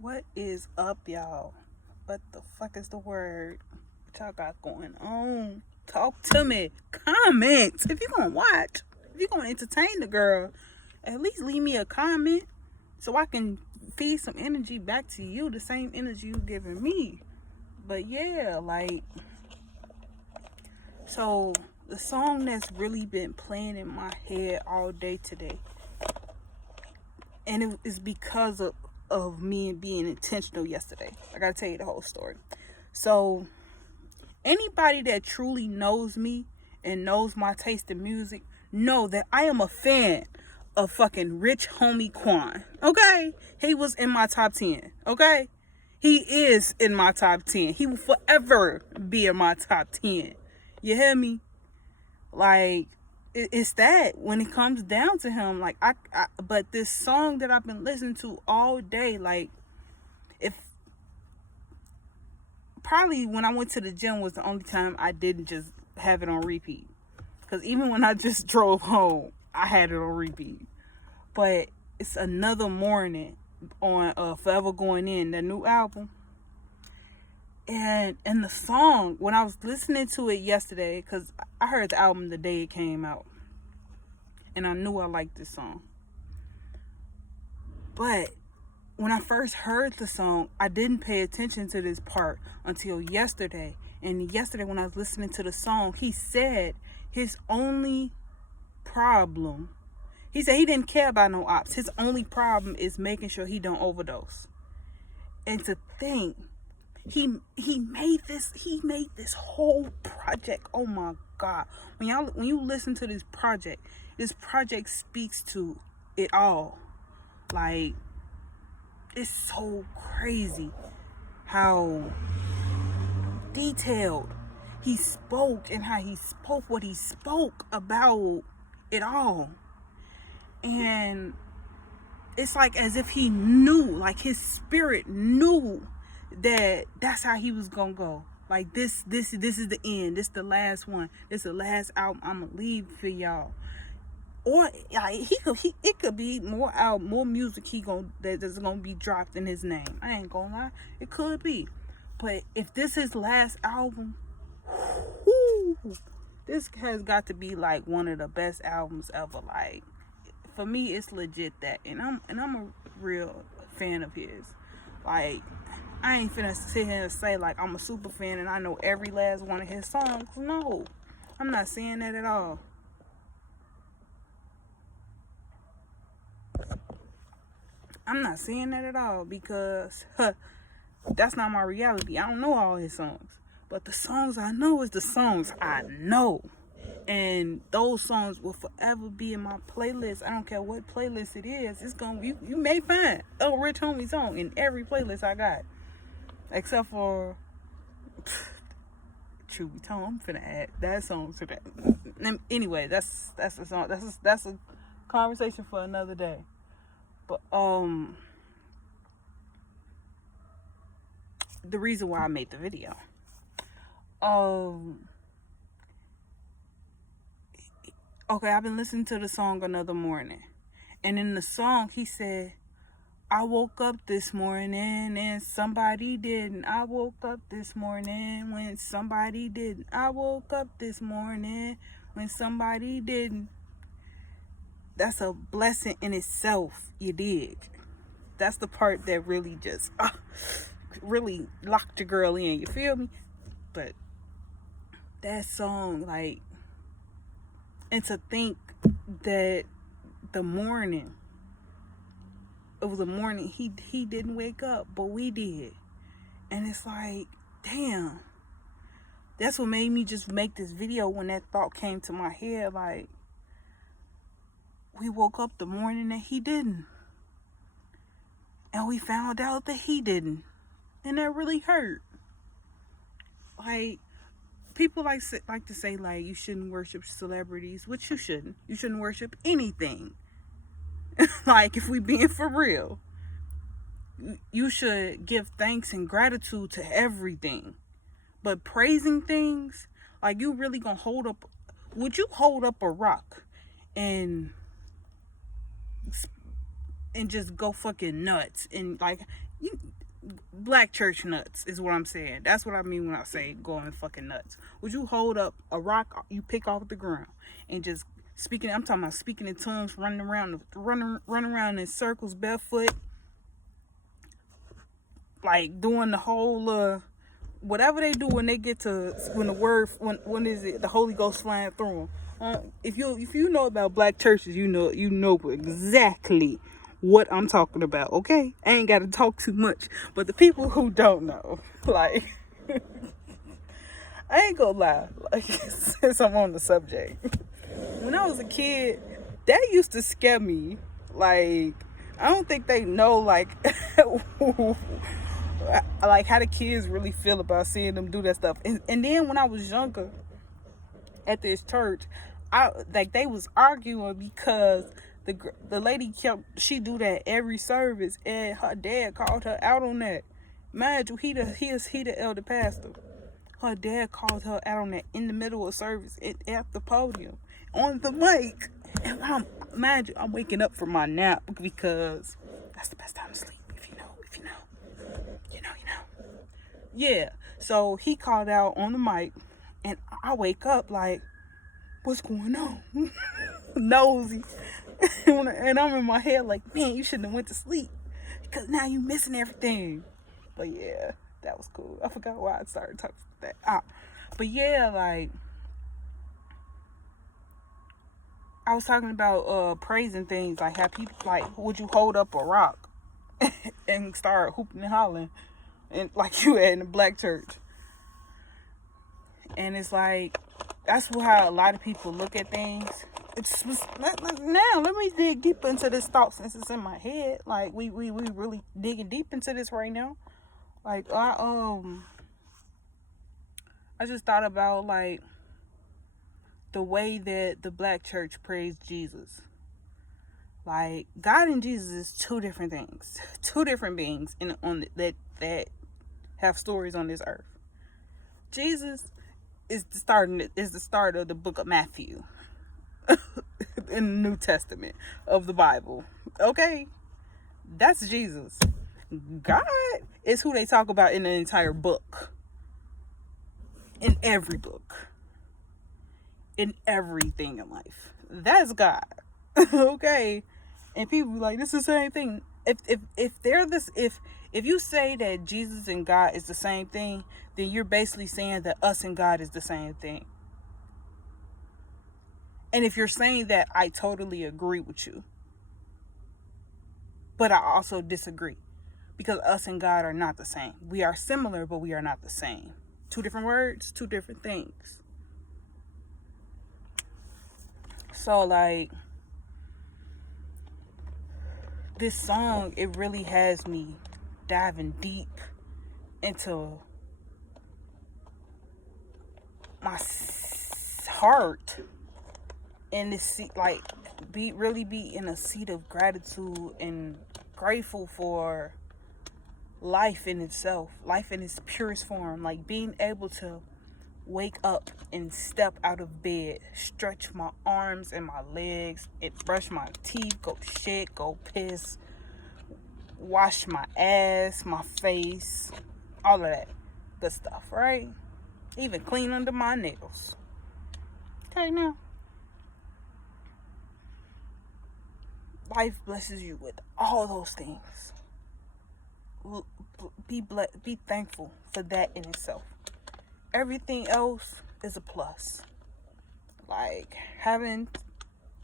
What is up, y'all? What the fuck is the word? What y'all got going on? Talk to me. Comment. If you're gonna watch, if you're gonna entertain the girl, at least leave me a comment so I can feed some energy back to you, the same energy you giving me. But yeah, so the song that's really been playing in my head all day today, and it is because of me being intentional yesterday. I gotta tell you the whole story. So anybody that truly knows me and knows my taste in music know that I am a fan of fucking Rich Homie Quan. Okay? He was in my top 10. Okay? He is in my top 10. He will forever be in my top 10. You hear me? Like, it's that when it comes down to him, like but this song that I've been listening to all day, like, if probably when I went to the gym was the only time I didn't just have it on repeat. Because even when I just drove home, I had it on repeat. But it's Another Morning on Forever Going In, the new album. And the song, when I was listening to it yesterday, because I heard the album the day it came out, and I knew I liked this song. But when I first heard the song, I didn't pay attention to this part until yesterday. And yesterday when I was listening to the song, he said his only problem, he said he didn't care about no ops. His only problem is making sure he don't overdose. And to think, he made this whole project. Oh my God. When you listen to this project speaks to it all. Like, it's so crazy how detailed he spoke and how he spoke what he spoke about it all. And it's like as if he knew, like his spirit knew that that's how he was gonna go. Like this is the end. This the last one. This the last album I'm gonna leave for y'all. Or it could be more music that's gonna be dropped in his name. I ain't gonna lie, it could be. But if this is his last album, whoo, this has got to be like one of the best albums ever. Like, for me, it's legit that, and I'm a real fan of his. Like, I ain't finna sit here and say like I'm a super fan and I know every last one of his songs. No, I'm not saying that at all. I'm not saying that at all because that's not my reality. I don't know all his songs. But the songs I know is the songs I know. And those songs will forever be in my playlist. I don't care what playlist it is. It's gonna you may find a Rich Homie song in every playlist I got. Except for Truby Tone. I'm finna add that song to that. Anyway, that's a song. That's a conversation for another day. But the reason why I made the video. Okay, I've been listening to the song Another Morning. And in the song he said, I woke up this morning and somebody didn't. I woke up this morning when somebody didn't. I woke up this morning when somebody didn't. That's a blessing in itself, you dig? That's the part that really just really locked your girl in, you feel me? But that song, like, and to think that the morning, it was a morning he didn't wake up, but we did. And it's like, damn, that's what made me just make this video. When that thought came to my head, like, we woke up the morning that he didn't, and we found out that he didn't, and that really hurt. Like, people like to say like you shouldn't worship celebrities, which you shouldn't worship anything. Like, if we being for real, you should give thanks and gratitude to everything. But praising things, like, you really gonna would you hold up a rock and just go fucking nuts and like You, black church nuts is what I'm saying. That's what I mean when I say going fucking nuts. Would you hold up a rock you pick off the ground and just speaking? I'm talking about speaking in tongues, running around in circles barefoot, like doing the whole whatever they do when they get to when is it the Holy Ghost flying through them. If you know about black churches, you know exactly what I'm talking about. Okay, I ain't got to talk too much, but the people who don't know, like, I ain't gonna lie, like, since I'm on the subject, when I was a kid, that used to scare me. Like, I don't think they know, like, like how the kids really feel about seeing them do that stuff. And then when I was younger at this church, they was arguing because the lady she do that every service, and her dad called her out on that. Mind you, he the elder pastor. Her dad called her out on that in the middle of service at the podium on the mic. And I'm waking up from my nap because that's the best time to sleep. If you know, you know. Yeah. So he called out on the mic, and I wake up like, what's going on? Nosy. And I'm in my head like, man, you shouldn't have went to sleep because now you missing everything. But yeah, that was cool. I forgot why I started talking about that. But yeah, like, I was talking about praising things, like how people, like, would you hold up a rock and start hooping and hollering, and like you had in the black church? And it's like, that's how a lot of people look at things. Now let me dig deep into this thought since it's in my head. Like, we really digging deep into this right now. Like, I just thought about, like, the way that the black church praised Jesus. Like, God and Jesus is two different things, two different beings that have stories on this earth. Jesus is the start of the book of Matthew in the New Testament of the Bible. Okay, that's Jesus. God is who they talk about in the entire book, in every book, in everything in life. That's God. Okay, and people be like, this is the same thing. If you say that Jesus and God is the same thing, then you're basically saying that us and God is the same thing. And if you're saying that, I totally agree with you. But I also disagree, because us and God are not the same. We are similar, but we are not the same. Two different words, two different things. So, like, this song, it really has me diving deep into my heart, and this seat, like, be in a seat of gratitude and grateful for life in itself, life in its purest form. Like, being able to wake up and step out of bed, stretch my arms and my legs, and brush my teeth, go shit, go piss, wash my ass, my face, all of that good stuff, right? Even clean under my nails. Okay, now, life blesses you with all those things. Be thankful for that in itself. Everything else is a plus. Like, having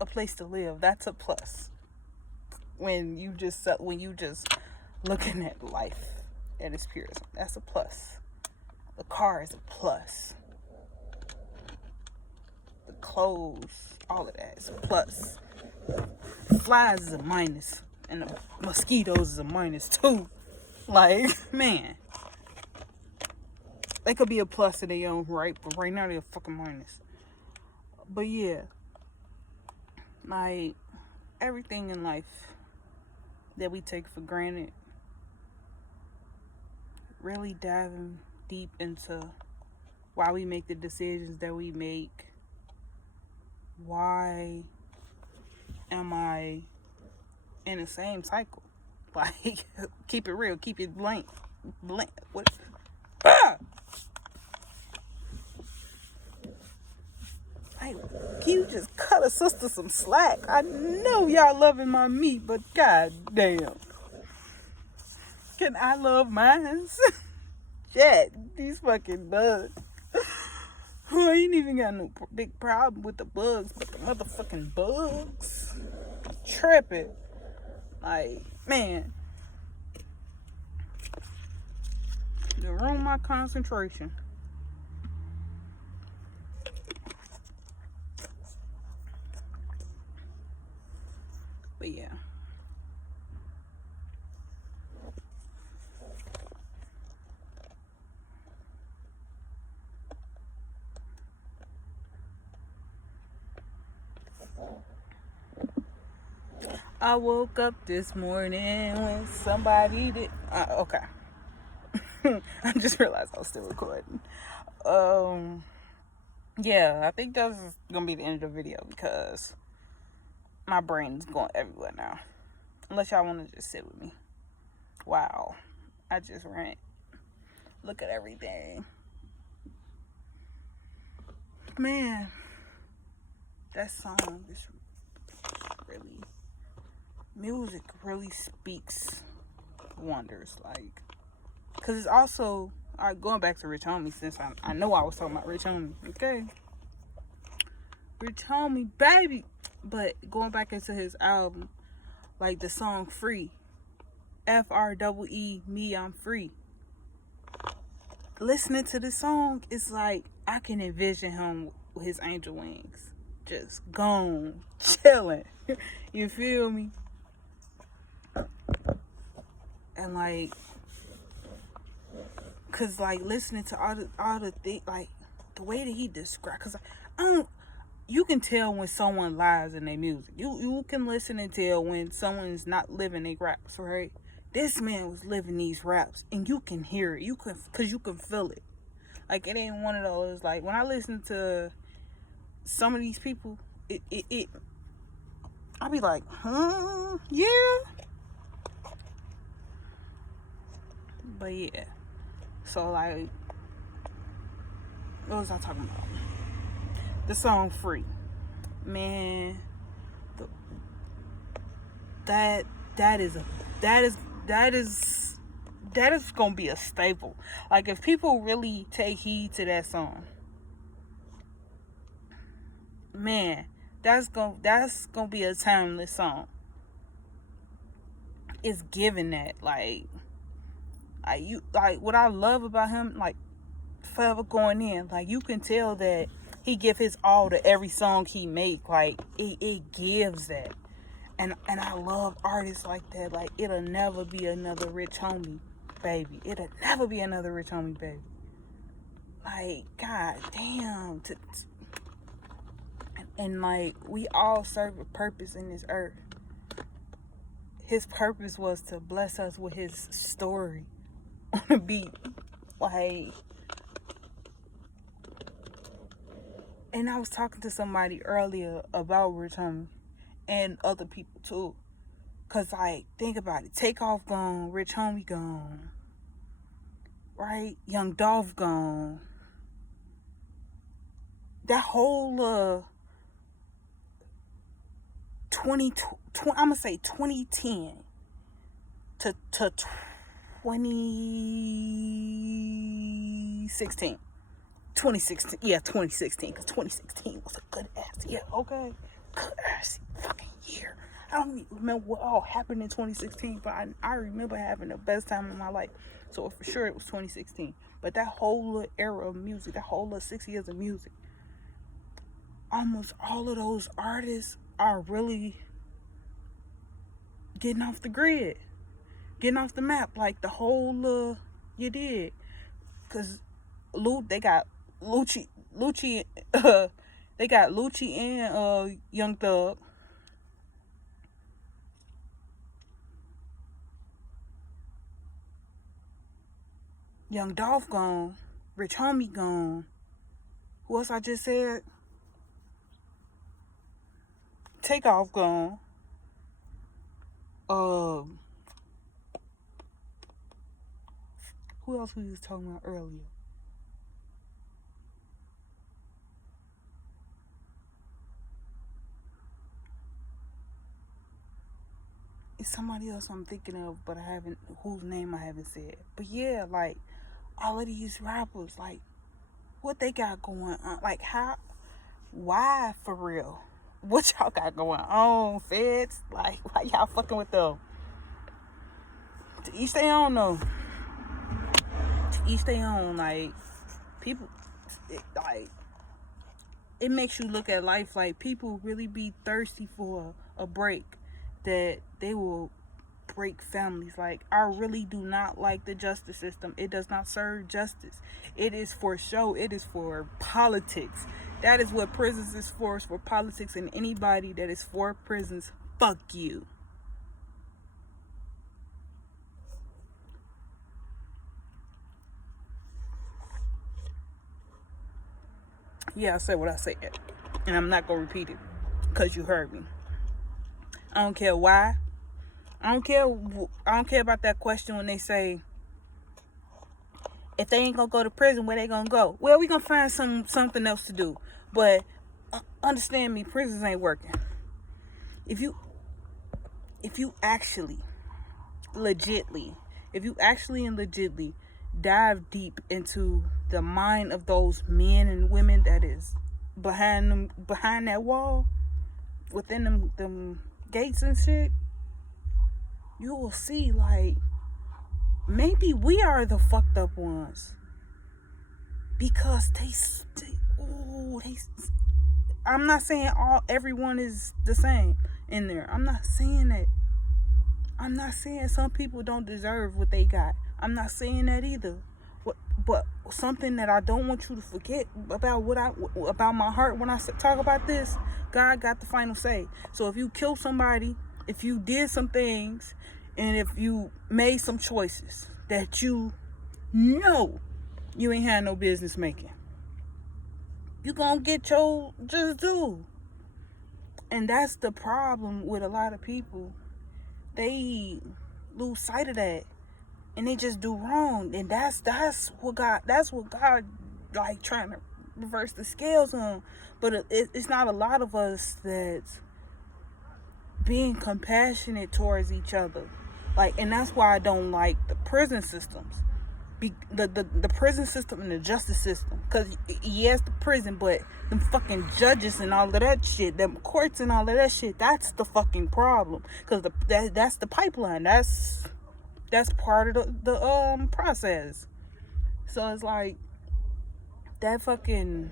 a place to live, that's a plus. When you just looking at life at its purest, that's a plus. The car is a plus. The clothes, all of that is a plus. Flies is a minus, and the mosquitoes is a minus too. Like, man, they could be a plus in their own right, but right now they're a fucking minus. But yeah, like, everything in life that we take for granted, really diving deep into why we make the decisions that we make. Why am I in the same cycle? Like, keep it real. Keep it blank. Blank. What? Ah! Like, can you just cut a sister some slack? I know y'all loving my meat, but god damn. Can I love mine? Shit, these fucking bugs. I ain't even got no big problem with the bugs, but the motherfucking bugs. Tripping. Like, man. They ruin my concentration. But yeah. I woke up this morning when somebody did. Okay. I just realized I was still recording. Yeah, I think that's gonna be the end of the video because my brain is going everywhere now. Unless y'all want to just sit with me. Wow. I just rant. Look at everything. Man, that song is really, music really speaks wonders. Like, because it's also, going back to Rich Homie, since I know I was talking about Rich Homie. Okay. Rich Homie, baby. But going back into his album, like the song Free. FREE, me, I'm free. Listening to this song, it's like I can envision him with his angel wings, just gone, chilling. You feel me? And like, cause like listening to all the things, like the way that he described, cause I don't. You can tell when someone lies in their music. You can listen and tell when someone's not living their raps, right? This man was living these raps, and you can hear it. You can, cause you can feel it. Like, it ain't one of those, like, when I listen to some of these people, I'll be like, yeah. But yeah. So, like, what was I talking about? The song Free. Man, that is gonna be a staple. Like, if people really take heed to that song, man, that's gonna be a timeless song. It's giving that, like what I love about him, like Forever Going In, like you can tell that he give his all to every song he make. Like it gives that. And I love artists like that. Like, it'll never be another Rich Homie, baby. It'll never be another Rich Homie, baby. Like, god damn. And like, we all serve a purpose in this earth. His purpose was to bless us with his story on the beat. Like, and I was talking to somebody earlier about Rich Homie and other people too. Cause like, think about it. Takeoff gone, Rich Homie gone. Right? Young Dolph gone. That whole 2010 to 2016. 2016, yeah, 2016, because 2016 was a good ass year, okay? Good ass fucking year. I don't even remember what all happened in 2016, but I remember having the best time of my life. So for sure it was 2016. But that whole little era of music, that whole little 6 years of music, almost all of those artists are really getting off the grid, getting off the map, like the whole you did. Because they got Lucci, they got Lucci and Young Thug. Young Dolph gone. Rich Homie gone. Who else I just said? Takeoff gone. Who else we was talking about earlier? It's somebody else I'm thinking of, but whose name I haven't said. But yeah, like, all of these rappers, like, what they got going on? Like, why for real? What y'all got going on, feds? Like, why y'all fucking with them? To each their own, though. To each their own. Like, people, it makes you look at life like people really be thirsty for a break, that they will break families. Like, I really do not like the justice system. It does not serve justice. It is for show. It is for politics. That is what prisons is for. It's for politics, and anybody that is for prisons, fuck you. Yeah, I said what I said, and I'm not gonna repeat it because you heard me. I don't care why. I don't care about that question when they say, if they ain't gonna go to prison, where they gonna go? Well, we gonna find something else to do. But understand me, prisons ain't working. If you actually and legitly dive deep into the mind of those men and women that is behind that wall, within them gates and shit, you will see, like, maybe we are the fucked up ones, because I'm not saying everyone is the same in there. I'm not saying that. I'm not saying some people don't deserve what they got. I'm not saying that either. But something that I don't want you to forget about about my heart when I talk about this, God got the final say. So if you kill somebody, if you did some things, and if you made some choices that you know you ain't had no business making, you gonna get your just due. And that's the problem with a lot of people. They lose sight of that, and they just do wrong. And that's what God like trying to reverse the scales on. But it's not a lot of us that's being compassionate towards each other. Like, and that's why I don't like the prison systems. The prison system and the justice system. Because, yes, the prison, but them fucking judges and all of that shit, them courts and all of that shit, that's the fucking problem. Because that's the pipeline. That's part of the process. So it's like, that fucking,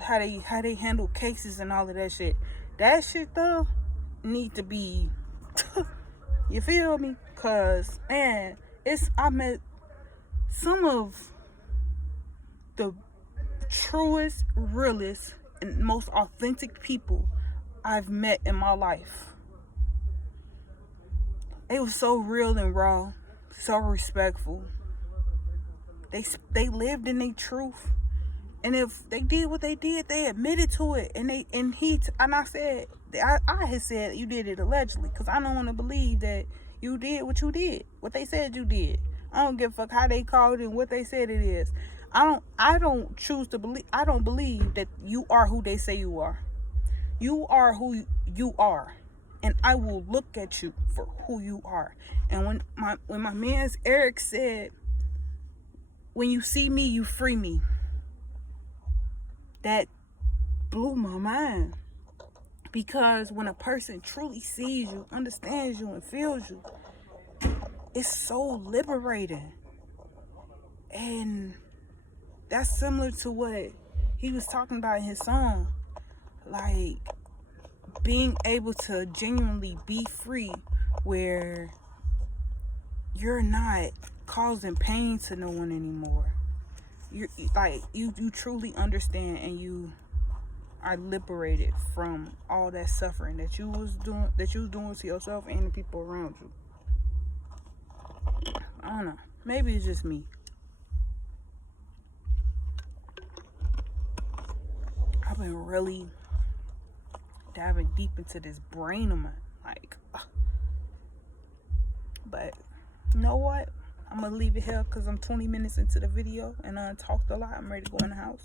how they handle cases and all of that shit. That shit, though, need to be, you feel me? Cause, man, I met some of the truest, realest, and most authentic people I've met in my life. They were so real and raw, so respectful. They lived in their truth, and if they did what they did, they admitted to it. And I said, I had said you did it allegedly, because I don't want to believe that you did what they said you did. I don't give a fuck how they called it and what they said it is. I don't believe that you are who they say you are. You are who you are, and I will look at you for who you are. And when my man's Eric said, when you see me, you free me, that blew my mind. Because when a person truly sees you, understands you, and feels you, it's so liberating. And that's similar to what he was talking about in his song. Like, being able to genuinely be free, where you're not causing pain to no one anymore. You truly understand, and you are liberated from all that suffering that you was doing to yourself and the people around you. I don't know. Maybe it's just me. I've been really diving deep into this brain of mine. Like, but You know what? I'm going to leave it here because I'm 20 minutes into the video and I talked a lot. I'm ready to go in the house.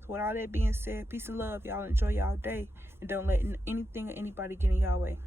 So with all that being said, peace and love. Y'all enjoy y'all day. And don't let anything or anybody get in y'all way.